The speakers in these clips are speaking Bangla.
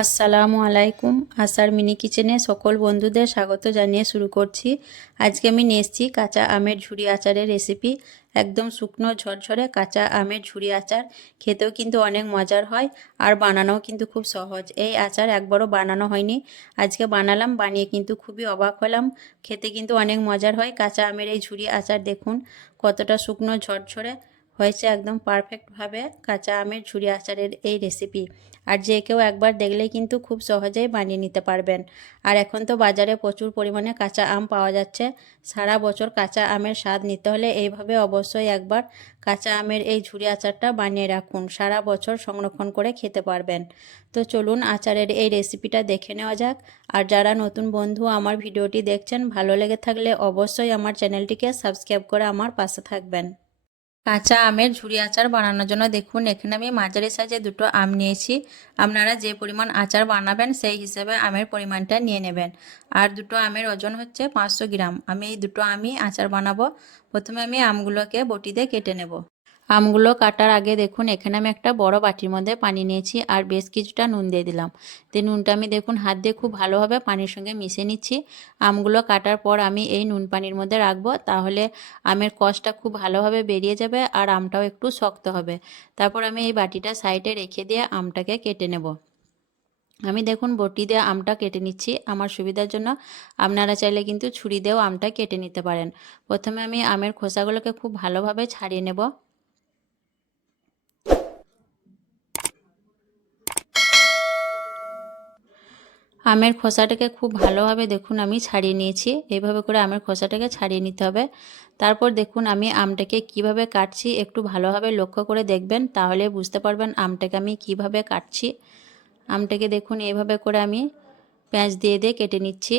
আসসালামু আলাইকুম। আসার মিনি কিচেনে সকল বন্ধুদের স্বাগত জানিয়ে শুরু করছি। আজকে আমি নিয়ে এসেছি কাঁচা আমের ঝুড়ি আচারের রেসিপি একদম শুকনো, ঝরঝরে কাঁচা আমের ঝুড়ি আচার। খেতেও কিন্তু অনেক মজার হয় আর বানানোও কিন্তু খুব সহজ। এই আচার একবারও বানানো হয়নি। আজকে বানালাম, বানিয়ে কিন্তু খুবই অবাক হলাম। খেতে কিন্তু অনেক মজার হয় কাঁচা আমের এই ঝুড়ি আচার। দেখুন কতটা শুকনো, ঝরঝরে হয়েছে একদম পারফেক্টভাবে কাঁচা আমের ঝুড়ি আচারের এই রেসিপি আর যে কেউ একবার দেখলেই কিন্তু খুব সহজেই বানিয়ে নিতে পারবেন। আর এখন তো বাজারে প্রচুর পরিমাণে কাঁচা আম পাওয়া যাচ্ছে। সারা বছর কাঁচা আমের স্বাদ নিতে হলে এইভাবে অবশ্যই একবার কাঁচা আমের এই ঝুড়ি আচারটা বানিয়ে রাখুন। সারা বছর সংরক্ষণ করে খেতে পারবেন। তো চলুন আচারের এই রেসিপিটা দেখে নেওয়া যাক। আর যারা নতুন বন্ধু আমার ভিডিওটি দেখছেন, ভালো লেগে থাকলে অবশ্যই আমার চ্যানেলটিকে সাবস্ক্রাইব করে আমার পাশে থাকবেন। কাঁচা আমের ঝুড়ি আচার বানানোর জন্য দেখুন, এখানে আমি মাঝারি সাইজে দুটো আম নিয়েছি। আপনারা যে পরিমাণ আচার বানাবেন, সেই হিসেবে আমের পরিমাণটা নিয়ে নেবেন। আর দুটো আমের ওজন হচ্ছে পাঁচশো গ্রাম। আমি এই দুটো আমি আচার বানাবো। প্রথমে আমি আমগুলোকে বটিতে কেটে নেব। আমগুলো কাটার আগে দেখুন, এখানে আমি একটা বড় বাটির মধ্যে পানি নিয়েছি আর বেশ কিছুটা নুন দিয়ে দিলাম। তো নুনটা আমি দেখুন, হাত দিয়ে খুব ভালোভাবে পানির সঙ্গে মিশিয়ে নিচ্ছি। আমগুলো কাটার পর আমি এই নুন পানির মধ্যে রাখব, তাহলে আমের কষটা খুব ভালোভাবে বেরিয়ে যাবে আর আমটাও একটু শক্ত হবে। তারপর আমি এই বাটিটা সাইডে রেখে দিয়ে আমটাকে কেটে নেব। আমি দেখুন, বটি দিয়ে আমটা কেটে নিচ্ছি। আমার সুবিধার জন্য আপনারা চাইলে কিন্তু ছুরি দিয়েও আমটা কেটে নিতে পারেন। প্রথমে আমি আমের খোসাগুলোকে খুব ভালোভাবে ছাড়িয়ে নেব। আমের খোসাটাকে খুব ভালোভাবে দেখুন, আমি ছাড়িয়ে নিয়েছি। এইভাবে করে আমের খোসাটাকে ছাড়িয়ে নিতে হবে। তারপর দেখুন, আমি আমটাকে কীভাবে কাটছি একটু ভালোভাবে লক্ষ্য করে দেখবেন, তাহলে বুঝতে পারবেন আমটাকে আমি কীভাবে কাটছি। আমটাকে দেখুন, এইভাবে করে আমি পেঁয়াজ দিয়ে দিয়ে কেটে নিচ্ছি।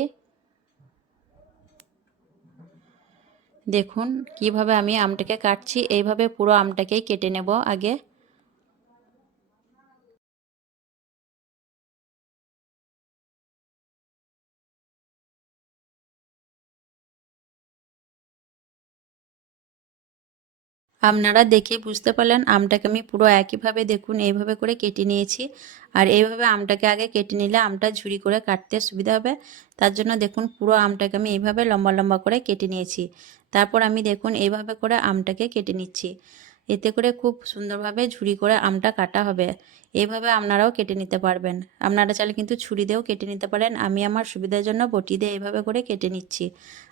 দেখুন, কীভাবে আমি আমটাকে কাটছি, এইভাবে পুরো আমটাকেই কেটে নেব আগে। আপনারা দেখে বুঝতে পারলেন আমটাকে আমি পুরো একইভাবে দেখুন, এইভাবে করে কেটে নিয়েছি। আর এইভাবে আমটাকে আগে কেটে নিলে আমটা ঝুরি করে কাটতে সুবিধা হবে। তার জন্য দেখুন পুরো আমটাকে আমি এইভাবে লম্বা লম্বা করে কেটে নিয়েছি। তারপর আমি দেখুন এইভাবে করে আমটাকে কেটে নিচ্ছি। এতে করে খুব সুন্দরভাবে ঝুরি করে আমটা কাটা হবে। এইভাবে আপনারাও কেটে নিতে পারবেন। আপনারা চাইলে কিন্তু ছুরি দিয়েও কেটে নিতে পারেন। আমি আমার সুবিধার জন্য বটি দিয়ে এইভাবে করে কেটে নিচ্ছি।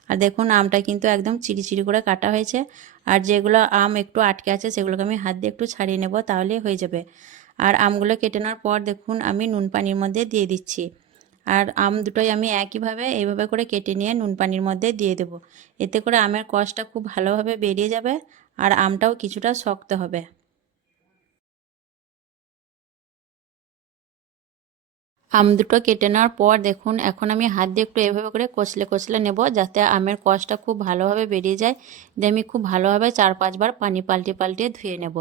আর দেখুন, আমটা কিন্তু একদম চিড়ি করে কাটা হয়েছে। আর যেগুলো আম একটু আটকে আছে, সেগুলোকে আমি হাত দিয়ে একটু ছাড়িয়ে নেব, তাহলে হয়ে যাবে। আর আমগুলো কেটে নেওয়ার পর দেখুন, আমি নুন পানির মধ্যে দিয়ে দিচ্ছি। আর আম দুটোই আমি একইভাবে, এইভাবে করে কেটে নিয়ে নুন পানির মধ্যে দিয়ে দেব। এতে করে আমের কষটা খুব ভালোভাবে বেরিয়ে যাবে। আর আমটাও কিছুটা শক্ত হবে। আম দুটো কেটে নেওয়ার পর দেখুন, এখন আমি হাত দিয়ে একটু এভাবে করে কচলে কচলে নেব যাতে আমের কষটা খুব ভালোভাবে বেরিয়ে যায়। দিয়ে আমি খুব ভালোভাবে চার পাঁচবার পানি পাল্টে পাল্টে ধুয়ে নেব।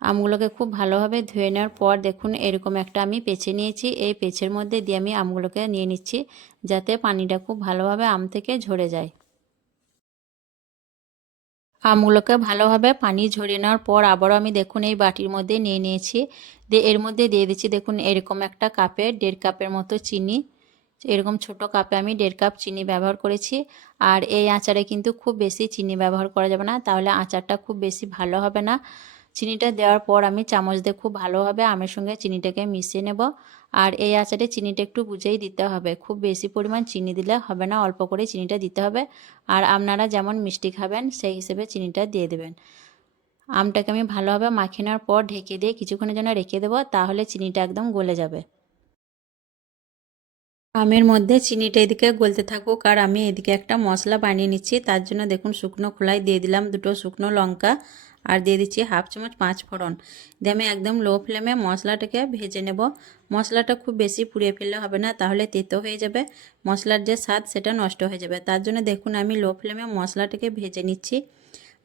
আমগুলোকে খুব ভালোভাবে ধুয়ে নেওয়ার পর দেখুন, এরকম একটা আমি পেছে নিয়েছি। এই পেছের মধ্যে দিয়ে আমি আমগুলোকে নিয়ে নিচ্ছি যাতে পানিটা খুব ভালোভাবে আম থেকে ঝরে যায়। আমগুলোকে ভালোভাবে পানি ঝরিয়ে নেওয়ার পর আবারও আমি দেখুন এই বাটির মধ্যে নিয়ে নিয়েছি। দিয়ে এর মধ্যে দিয়ে দিচ্ছি দেখুন এরকম একটা কাপে, দেড় কাপের মতো চিনি। এরকম ছোট কাপে আমি দেড় কাপ চিনি ব্যবহার করেছি। আর এই আচারে কিন্তু খুব বেশি চিনি ব্যবহার করা যাবে না, তাহলে আচারটা খুব বেশি ভালো হবে না। চিনিটা দেওয়ার পর আমি চামচ দিয়ে খুব ভালোভাবে আমের সঙ্গে চিনিটাকে মিশিয়ে নেব। আর এই আচারে চিনিটা একটু বুঝেই দিতে হবে। খুব বেশি পরিমাণ চিনি দিলে হবে না, অল্প করে চিনিটা দিতে হবে। আর আপনারা যেমন মিষ্টি খাবেন, সেই হিসেবে চিনিটা দিয়ে দেবেন। আমটাকে আমি ভালোভাবে মাখিয়ে নেওয়ার পর ঢেকে দিয়ে কিছুক্ষণের জন্য রেখে দেবো, তাহলে চিনিটা একদম গলে যাবে। আমের মধ্যে চিনিটা এদিকে গলতে থাকুক আর আমি এদিকে একটা মশলা বানিয়ে নিচ্ছি। তার জন্য দেখুন, শুকনো খোলায় দিয়ে দিলাম দুটো শুকনো লঙ্কা। আর দিয়ে দিচ্ছি হাফ চামচ পাঁচ ফোড়ন। দিয়ে আমি একদম লো ফ্লেমে মশলাটাকে ভেজে নেব। মশলাটা খুব বেশি পুড়িয়ে ফেললে হবে না, তাহলে তেতো হয়ে যাবে। মশলার যে স্বাদ, সেটা নষ্ট হয়ে যাবে। তার জন্য দেখুন, আমি লো ফ্লেমে মশলাটাকে ভেজে নিচ্ছি।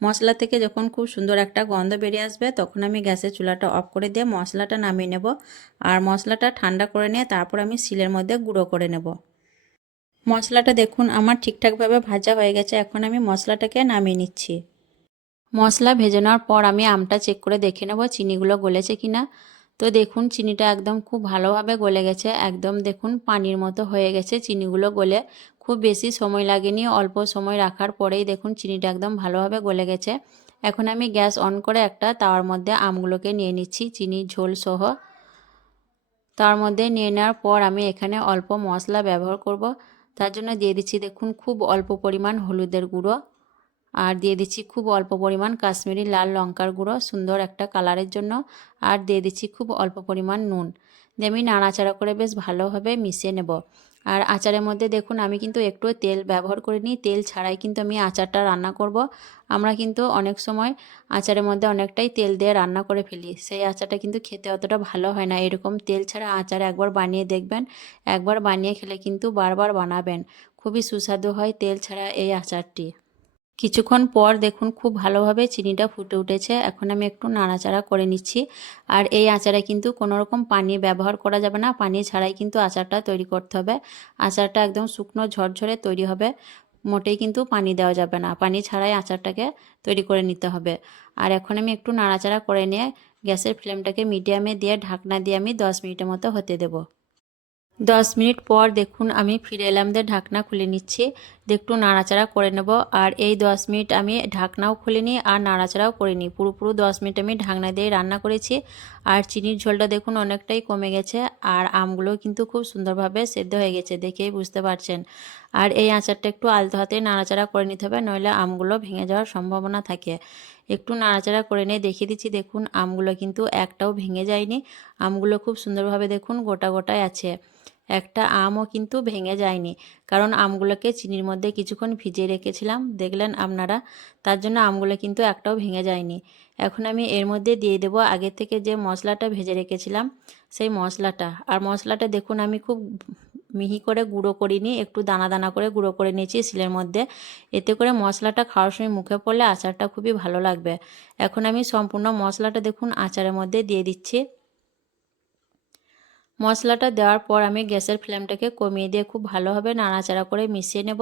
মশলা থেকে যখন খুব সুন্দর একটা গন্ধ বেরিয়ে আসবে, তখন আমি গ্যাসের চুলাটা অফ করে দিয়ে মশলাটা নামিয়ে নেব। আর মশলাটা ঠান্ডা করে নিয়ে তারপর আমি শিলের মধ্যে গুঁড়ো করে নেব। মশলাটা দেখুন, আমার ঠিকঠাকভাবে ভাজা হয়ে গেছে। এখন আমি মশলাটাকে নামিয়ে নিচ্ছি। মশলা ভেজে নেওয়ার পর আমি আমটা চেক করে দেখে নেব চিনিগুলো গলেছে কি না তো দেখুন, চিনিটা একদম খুব ভালোভাবে গলে গেছে। একদম দেখুন, পানির মতো হয়ে গেছে চিনিগুলো গলে। খুব বেশি সময় লাগেনি, অল্প সময় রাখার পরেই দেখুন, চিনিটা একদম ভালোভাবে গলে গেছে। এখন আমি গ্যাস অন করে একটা তাওয়ার মধ্যে আমগুলোকে নিয়ে নিচ্ছি, চিনি, ঝোল সহ। তার মধ্যে নিয়ে নেওয়ার পর আমি এখানে অল্প মশলা ব্যবহার করব। তার জন্য দিয়ে দিচ্ছি দেখুন, খুব অল্প পরিমাণ হলুদের গুঁড়ো। আর দিয়ে দিচ্ছি খুব অল্প পরিমাণ কাশ্মীরি লাল লঙ্কার গুঁড়ো, সুন্দর একটা কালারের জন্য। আর দিয়ে দিচ্ছি খুব অল্প পরিমাণ নুন। দিয়ে আমি নাড়াচাড়া করে বেশ ভালোভাবে মিশিয়ে নেব। আর আচারের মধ্যে দেখুন, আমি কিন্তু একটু তেল ব্যবহার করিনি। তেল ছাড়াই কিন্তু আমি আচারটা রান্না করব। আমরা কিন্তু অনেক সময় আচারের মধ্যে অনেকটাই তেল দিয়ে রান্না করে ফেলি। সেই আচারটা কিন্তু খেতে অতটা ভালো হয় না। এরকম তেল ছাড়া আচার একবার বানিয়ে দেখবেন। একবার বানিয়ে খেলে কিন্তু বারবার বানাবেন। খুবই সুস্বাদু হয় তেল ছাড়া এই আচারটি। কিছুক্ষণ পর দেখুন খুব ভালোভাবে চিনিটা ফুটে উঠেছে। এখন আমি একটু নাড়াচাড়া করে নিচ্ছি। আর এই আচারে কিন্তু কোনো রকম পানি ব্যবহার করা যাবে না। পানি ছাড়াই কিন্তু আচারটা তৈরি করতে হবে। আচারটা একদম শুকনো, ঝরঝরে তৈরি হবে। মোটেই কিন্তু পানি দেওয়া যাবে না। পানি ছাড়াই আচারটাকে তৈরি করে নিতে হবে। আর এখন আমি একটু নাড়াচাড়া করে নিয়ে গ্যাসের ফ্লেমটাকে মিডিয়ামে দিয়ে ঢাকনা দিয়ে আমি দশ মিনিটের মতো হতে দেবো। দশ মিনিট পর দেখুন আমি ফিরে এলাম দিয়ে ঢাকনা খুলে নিচ্ছি। একটু নাড়াচাড়া করে নেব, আর এই দশ মিনিট আমি ঢাকনাও খুলে নিই, আর নাড়াচাড়াও করে নিই। পুরোপুরো দশ মিনিট আমি ঢাকনা দিয়ে রান্না করেছি, আর চিনির ঝোলটা দেখুন অনেকটাই কমে গেছে, আর আমগুলো কিন্তু খুব সুন্দরভাবে সেদ্ধ হয়ে গেছে, দেখেই বুঝতে পারছেন। আর এই আচারটা একটু আলতো হাতে নাড়াচাড়া করে নিতে হবে, নইলে আমগুলো ভেঙে যাওয়ার সম্ভাবনা থাকে। একটু নাড়াচাড়া করে নিয়ে দেখিয়ে দিচ্ছি, দেখুন আমগুলো কিন্তু একটাও ভেঙে যায়নি। আমগুলো খুব সুন্দরভাবে দেখুন গোটা গোটায় আছে। একটা আমও কিন্তু ভেঙে যায়নি। কারণ আমগুলোকে চিনির মধ্যে কিছুক্ষণ ভিজিয়ে রেখেছিলাম, দেখলেন আপনারা? তার জন্য আমগুলো কিন্তু একটাও ভেঙে যায়নি। এখন আমি এর মধ্যে দিয়ে দেবো আগে থেকে যে মশলাটা ভেজে রেখেছিলাম, সেই মশলাটা। আর মশলাটা দেখুন আমি খুব মিহি করে গুঁড়ো করিনি একটু দানা দানা করে গুঁড়ো করে নিয়েছি শিলের মধ্যে। এতে করে মশলাটা খাওয়ার সময় মুখে পড়লে আচারটা খুবই ভালো লাগবে। এখন আমি সম্পূর্ণ মশলাটা দেখুন আচারের মধ্যে দিয়ে দিচ্ছি। মশলাটা দেওয়ার পর আমি গ্যাসের ফ্লেমটাকে কমিয়ে দিয়ে খুব ভালোভাবে নাড়াচাড়া করে মিশিয়ে নেব।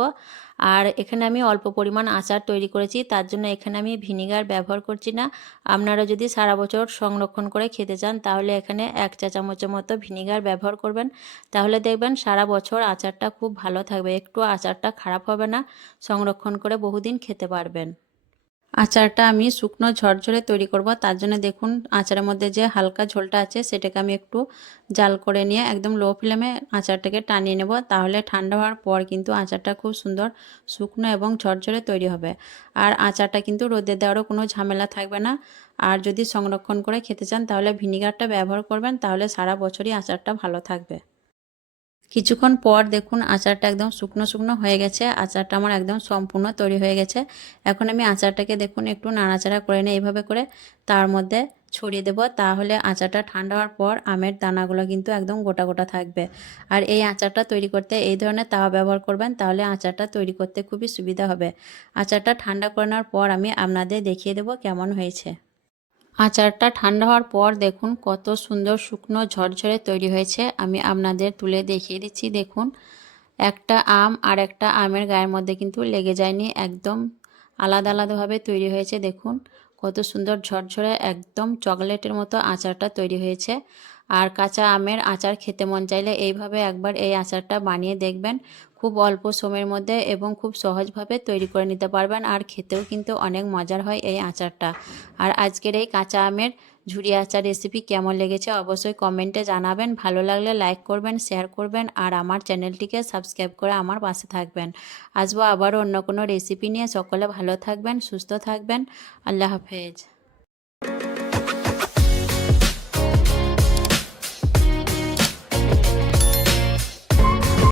আর এখানে আমি অল্প পরিমাণ আচার তৈরি করেছি, তার জন্য এখানে আমি ভিনিগার ব্যবহার করছি না। আপনারা যদি সারা বছর সংরক্ষণ করে খেতে চান, তাহলে এখানে এক চা চামচের মতো ভিনিগার ব্যবহার করবেন। তাহলে দেখবেন সারা বছর আচারটা খুব ভালো থাকবে, একটু আচারটা খারাপ হবে না, সংরক্ষণ করে বহুদিন খেতে পারবেন। আচারটা আমি শুকনো ঝরঝরে তৈরি করব। তার জন্য দেখুন, আচারের মধ্যে যে হালকা ঝোলটা আছে, সেটাকে আমি একটু জাল করে নিয়ে একদম লো ফ্লেমে আচারটাকে টানিয়ে নেব। তাহলে ঠান্ডা হওয়ার পর কিন্তু আচারটা খুব সুন্দর শুকনো এবং ঝরঝরে তৈরি হবে। আর আচারটা কিন্তু রোদে দেওয়ারও কোনো ঝামেলা থাকবে না। আর যদি সংরক্ষণ করে খেতে চান, তাহলে ভিনিগারটা ব্যবহার করবেন, তাহলে সারা বছরই আচারটা ভালো থাকবে। কিছুক্ষণ পর দেখুন আচারটা একদম শুকনো শুকনো হয়ে গেছে। আচারটা আমার একদম সম্পূর্ণ তৈরি হয়ে গেছে। এখন আমি আচারটাকে দেখুন একটু নাড়াচাড়া করে নিই এইভাবে করে তার মধ্যে ছড়িয়ে দেবো। তাহলে আচারটা ঠান্ডা হওয়ার পর আমের দানাগুলো কিন্তু একদম গোটা গোটা থাকবে। আর এই আচারটা তৈরি করতে এই ধরনের তাওয়া ব্যবহার করবেন তাহলে আচারটা তৈরি করতে খুবই সুবিধা হবে। আচারটা ঠান্ডা করে নেওয়ার পর আমি আপনাদের দেখিয়ে দেবো কেমন হয়েছে। আচারটা ঠান্ডা হওয়ার পর দেখুন কত সুন্দর শুকনো ঝরঝরে তৈরি হয়েছে। আমি আপনাদের তুলে দেখিয়ে দিচ্ছি, দেখুন। একটা আম আর একটা আমের গায়ের মধ্যে কিন্তু লেগে যায়নি, একদম আলাদা আলাদাভাবে তৈরি হয়েছে, দেখুন। কত সুন্দর ঝরঝরে একদম চকলেটের মতো আচারটা তৈরি হয়েছে। আর কাঁচা আমের আচার খেতে মন চাইলে এইভাবে একবার এই আচারটা বানিয়ে দেখবেন। খুব অল্প সময়ের মধ্যে এবং খুব সহজভাবে তৈরি করে নিতে পারবেন। আর খেতেও কিন্তু অনেক মজার হয় এই আচারটা। আর আজকের এই কাঁচা আমের ঝুড়ি আচার রেসিপি কেমন লেগেছে অবশ্যই কমেন্টে জানাবেন। ভালো লাগলে লাইক করবেন শেয়ার করবেন আর আমার চ্যানেলটিকে সাবস্ক্রাইব করে আমার পাশে থাকবেন। আসব আবারও অন্য কোনো রেসিপি নিয়ে। সকলে ভালো থাকবেন, সুস্থ থাকবেন। আল্লাহ হাফেজ।